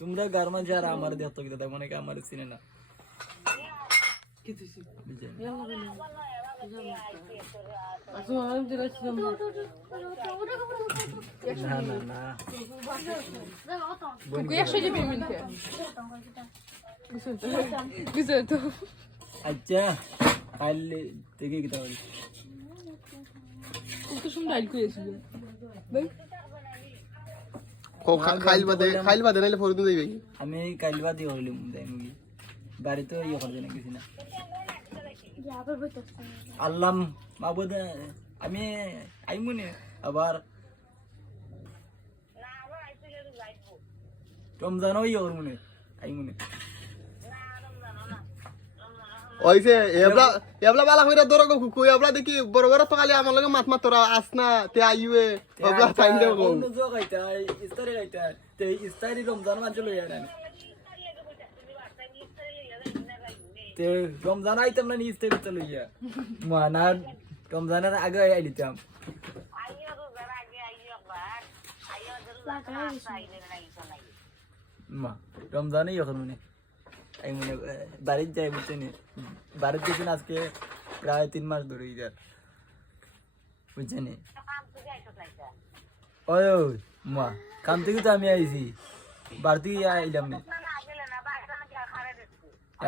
তোমরা গার্মা যারা আমার দেখতো কিন্তু মনে কি আমার চিনে না আচ্ছা কাইলে দেখি কি তাহলে কত সুন্দর ডাইল করেছিল ভাই খাইল বাদে নাইলে ফরদু যাইবে আমি কাইল বাদে হইলাম যাইমু বাড়িতে ইয়ে করতে না কিছু না আল্লাহ মাবুদ আমি আইমুনে আবার রমজান ওই ওর মনে আইমুনে ওইছে এবলা বালা কইরা দরগ কই এবলা দেখি বড় বড় তো খালি আমার লগে মাত মাত তোরা আসনা তে আইবে এবলা টাইম দেও গো কোন জো গাইতা ইস্তারি গাইতা তে ইস্তারি রমজান মান চলে যায় না তে রমজান আইতাম না ইস্তারি চলে যায় মানা রমজানের আগে আইলিতাম মা রমজানই এখন মনে এই মনে বাড়িতে যাই বুঝছেন বাড়িতে গেছেন আজকে প্রায় 3 মাস ধরে যার বুঝছেন ওই মা কাম থেকে তো আমি আইছি বাড়িতে আইলাম না